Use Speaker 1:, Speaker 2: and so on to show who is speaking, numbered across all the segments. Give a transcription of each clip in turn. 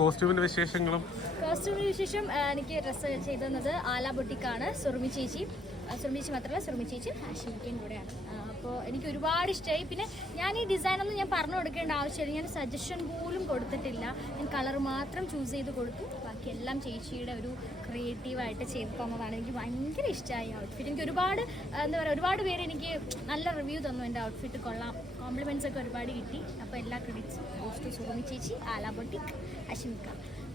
Speaker 1: കോസ്റ്റ്യൂമിന്റെ വിശേഷങ്ങളും?
Speaker 2: കോസ്റ്റ്യൂമിന്റെ വിശേഷം എനിക്ക് ഡ്രസ്സ് ചെയ്തത് ആല ബുട്ടിക്കാണ് സുറുമി ചേച്ചി. ചേച്ചി മാത്രമല്ല ശ്രമിച്ചേച്ച് ചേച്ചി കൂടെയാണ്. അപ്പോൾ എനിക്ക് ഒരുപാട് ഇഷ്ടമായി പിന്നെ ഞാൻ ഈ ഡിസൈനൊന്നും ഞാൻ പറഞ്ഞു കൊടുക്കേണ്ട ആവശ്യമില്ല. ഞാൻ സജഷൻ പോലും കൊടുത്തിട്ടില്ല. ഞാൻ കളർ മാത്രം ചൂസ് ചെയ്ത് കൊടുത്തു ബാക്കി എല്ലാം ചേച്ചിയുടെ ഒരു ക്രിയേറ്റീവായിട്ട് ചെയ്ത് തന്നതാണ് എനിക്ക് ഭയങ്കര ഇഷ്ടമായി ഔട്ട്ഫിറ്റ് എനിക്ക് ഒരുപാട് എന്താ പറയുക ഒരുപാട് പേര് എനിക്ക് നല്ല റിവ്യൂ തന്നു എന്റെ ഔട്ട്ഫിറ്റ് കൊള്ളാം. കോംപ്ലിമെന്റ്സ് ഒക്കെ ഒരുപാട് കിട്ടി. അപ്പോൾ എല്ലാ ക്രെഡിറ്റ്സും ഗോസ്റ്റ് ടു സുറുമി ചേച്ചി ആല ബൊട്ടിക് അഷിമിക്ക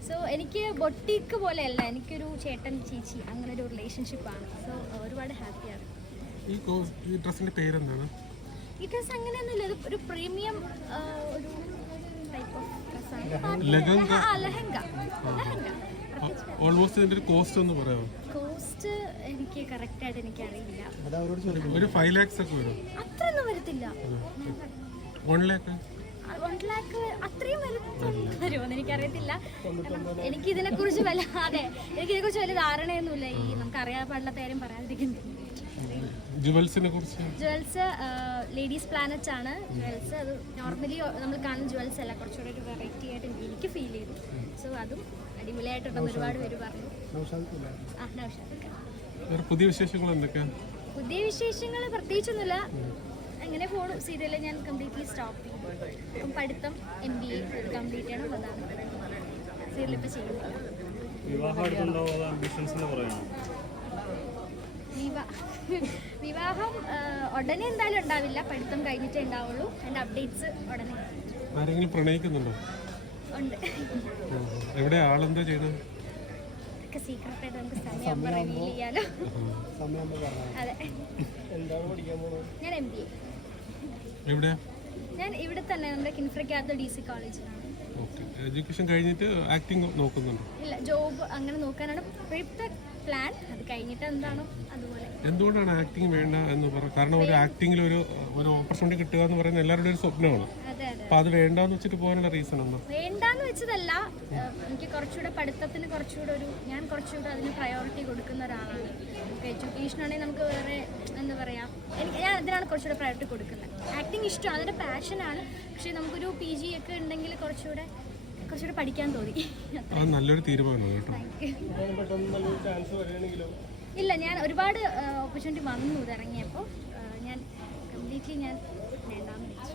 Speaker 2: സോ എനിക്ക് ബൊട്ടീക്ക് പോലെയല്ല എനിക്കൊരു ചേട്ടൻ ചേച്ചി അങ്ങനെ ഒരു റിലേഷൻഷിപ്പ് ആണ്. സോ ഒരുപാട് ഹാപ്പിയാണ്
Speaker 1: ഈ ഈ ഡ്രസ്സിന്റെ പേരെന്താണ്?
Speaker 2: ഈ ഡ്രസ്സ് അങ്ങനെയൊന്നുമില്ല ഇത് ഒരു പ്രീമിയം ഒരു ടൈപ്പ് ഓഫ് ഡ്രസ്സാണ്
Speaker 1: ലഹങ്ക.
Speaker 2: ലഹങ്ക. ലഹങ്ക.
Speaker 1: ഓൾമോസ്റ്റ് ഇതിന്റെ ഒരു കോസ്റ്റ് ഒന്ന് പറയാമോ?
Speaker 2: കോസ്റ്റ് എനിക്ക് കറക്റ്റ് ആയിട്ട് എനിക്ക് അറിയില്ല
Speaker 1: ഒരു ഫൈവ് ലാക്സ് ഒക്കെ വരും.
Speaker 2: അത്രയൊന്നും വരത്തില്ല.
Speaker 1: വൺ ലാക്ക്
Speaker 2: വൺ ലാക്ക് അത്രയും എനിക്കറിയത്തില്ല. എനിക്ക് ഇതിനെക്കുറിച്ച് വല്ല അതെ എനിക്ക് ഇതിനെക്കുറിച്ച് വലിയ ധാരണയൊന്നുമില്ല. ഈ നമുക്ക് അറിയാൻ പാടില്ലാത്ത കാര്യം പറയാതിരിക്കുന്നു
Speaker 1: ജുവൽസിനെ കുറിച്ച്?
Speaker 2: ജുവൽസ് ലേഡീസ് പ്ലാനറ്റ് ആണ്. ജുവൽസ് അത് നോർമലി നമ്മൾ കാണുന്ന ജുവൽസ് അല്ല. കുറച്ചുകൂടെ ഒരു വെറൈറ്റി ആയിട്ട് എനിക്ക് ഫീൽ ചെയ്തു. സോ അതും അടിപൊളിയായിട്ടുണ്ടെന്ന് ഒരുപാട് പേര് പറഞ്ഞു. ആ നൗഷാദ്.
Speaker 1: വേറെ പുതിയ വിശേഷങ്ങൾ എന്തൊക്കെയാണ്
Speaker 2: പുതിയ വിശേഷങ്ങൾ പ്രത്യേകിച്ചൊന്നുമില്ല. അങ്ങനെ ഫോൺ സീരിയൽ ഞാൻ കംപ്ലീറ്റ്ലി സ്റ്റോപ്പ് ചെയ്തു. അപ്പം പഠിത്തം എം ബി എ കംപ്ലീറ്റ് ചെയ്യണം അതാണ് സീരിയൽ ഇപ്പം ചെയ്യുന്നത്
Speaker 3: വിവാഹം
Speaker 2: ഉടനെ എന്തായാലും ഉണ്ടാവില്ല. പഠിത്തം കഴിഞ്ഞിട്ടേ ഉണ്ടാവുള്ളൂ. എന്റെ അപ്ഡേറ്റ്സ് ഉടനെ.
Speaker 1: ആരെങ്കിലും പ്രണയിക്കുന്നുണ്ടോ?
Speaker 2: ഉണ്ട്.
Speaker 1: എവിടെ? ആളെന്താ ചെയ്തത്?
Speaker 2: ഒക്കെ സീക്രട്ട് ആയിട്ട് നമുക്ക് സമയം റിവീൽ ചെയ്യാലോ. അതെ. ഞാൻ എം ബി എ
Speaker 1: എവിടെയാ?
Speaker 2: ഞാൻ ഇവിടെ തന്നെ നമ്മുടെ കിൻഫ്രക്കാത്ത ഡി സി കോളേജിലാണ്.
Speaker 1: ഓക്കെ. എഡ്യൂക്കേഷൻ കഴിഞ്ഞിട്ട് ആക്ടിംഗ് നോക്കുന്നുണ്ടോ?
Speaker 2: ഇല്ല ജോബ് അങ്ങനെ നോക്കാനാണ്. ഇപ്പോഴത്തെ പ്ലാൻ അത് കഴിഞ്ഞിട്ട് എന്താണോ അതുപോലെ.
Speaker 1: എന്തുകൊണ്ടാണ് ആക്ടിങ് വേണ്ട എന്ന് പറ കാരണം ഒരു ആക്ടിങ്ങിൽ ഒരു ഒരു ഓപ്പർച്യൂണിറ്റി കിട്ടുക എന്ന് പറയുന്നത് എല്ലാവരുടെയും ഒരു സ്വപ്നമാണ്. അപ്പൊ അത് വേണ്ടെന്ന് വെച്ചിട്ട് പോകാനുള്ള റീസൺ എന്താ?
Speaker 2: വേണ്ടാന്ന് വെച്ചതല്ല. എനിക്ക് കുറച്ചുകൂടെ പഠിത്തത്തിന് കുറച്ചുകൂടെ ഒരു ഞാൻ കുറച്ചുകൂടെ അതിന് പ്രയോറിറ്റി കൊടുക്കുന്ന ഒരാളാണ്. എഡ്യൂക്കേഷൻ ആണെങ്കിൽ നമുക്ക് വേറെ എന്താ പറയാ എനിക്ക് ഞാൻ അതിനാണ് കുറച്ചുകൂടെ പ്രയോറിറ്റി കൊടുക്കുന്നത്. ആക്ടിങ് ഇഷ്ടം അതൊരു പാഷനാണ് പക്ഷേ നമുക്കൊരു പി ജി ഒക്കെ ഉണ്ടെങ്കിൽ കുറച്ചുകൂടെ കുറച്ചുകൂടെ പഠിക്കാൻ തോന്നി.
Speaker 1: നല്ലൊരു തീരുമാനമാണ് കേട്ടോ.
Speaker 2: ഇല്ല ഞാൻ ഒരുപാട് ഓപ്പർച്യൂണിറ്റി വന്നു ഇറങ്ങിയപ്പോൾ. ഞാൻ കംപ്ലീറ്റ്ലി ഞാൻ വേണ്ടാന്ന് വെച്ചു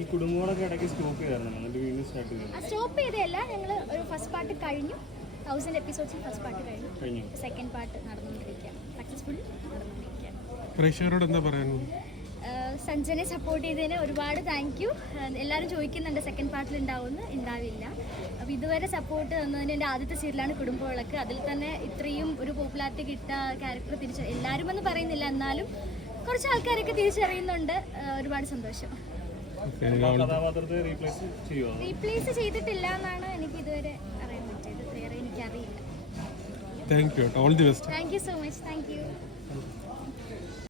Speaker 3: ഈ കുടുംബങ്ങളൊക്കെ ഇടയ്ക്ക് സ്റ്റോപ്പ് ചെയ്തായിരുന്നു എന്നിട്ട് വീണ്ടും സ്റ്റാർട്ട് ചെയ്തു
Speaker 2: സ്റ്റോപ്പ് ചെയ്തതല്ല. ഞങ്ങൾ ഒരു ഫസ്റ്റ് പാർട്ട് കഴിഞ്ഞു. തൗസൻഡ് എപ്പിസോഡ്സിൽ ഫസ്റ്റ് പാർട്ട് കഴിഞ്ഞു.
Speaker 3: കഴിഞ്ഞു.
Speaker 2: സെക്കൻഡ് പാർട്ട് നടന്നുകൊണ്ടിരിക്കുകയാണ്. സക്സസ്ഫുൾ നടന്നുകൊണ്ടിരിക്കുകയാണ്.
Speaker 1: പ്രേക്ഷകരോട് എന്താ പറയാനുള്ളത്?
Speaker 2: സഞ്ജനെ സപ്പോർട്ട് ചെയ്തതിന് ഒരുപാട് താങ്ക് യു എല്ലാവരും ചോദിക്കുന്നുണ്ട് സെക്കൻഡ് പാർട്ടിൽ ഉണ്ടാവുമെന്ന്. ഉണ്ടാവില്ല. അപ്പോൾ ഇതുവരെ സപ്പോർട്ട് തന്നതിന് എന്റെ ആദ്യത്തെ സീരിയലാണ് കുടുംബവിളക്ക് അതിൽ തന്നെ ഇത്രയും ഒരു പോപ്പുലാരിറ്റി കിട്ട ക്യാരക്ടർ തിരിച്ച് എല്ലാവരും എന്ന് പറയുന്നില്ല. എന്നാലും കുറച്ച് ആൾക്കാരൊക്കെ തിരിച്ചറിയുന്നുണ്ട്. ഒരുപാട് സന്തോഷം.
Speaker 3: കഥാപാത്രത്തെ റീപ്ലേസ് ചെയ്യുമോ
Speaker 2: റീപ്ലേസ് ചെയ്തിട്ടില്ല എന്നാണ് എനിക്ക് ഇതുവരെ അറിയാൻ പറ്റിയത്. വേറെ എനിക്കറിയില്ല.
Speaker 1: Thank you all the best
Speaker 2: thank you so much thank you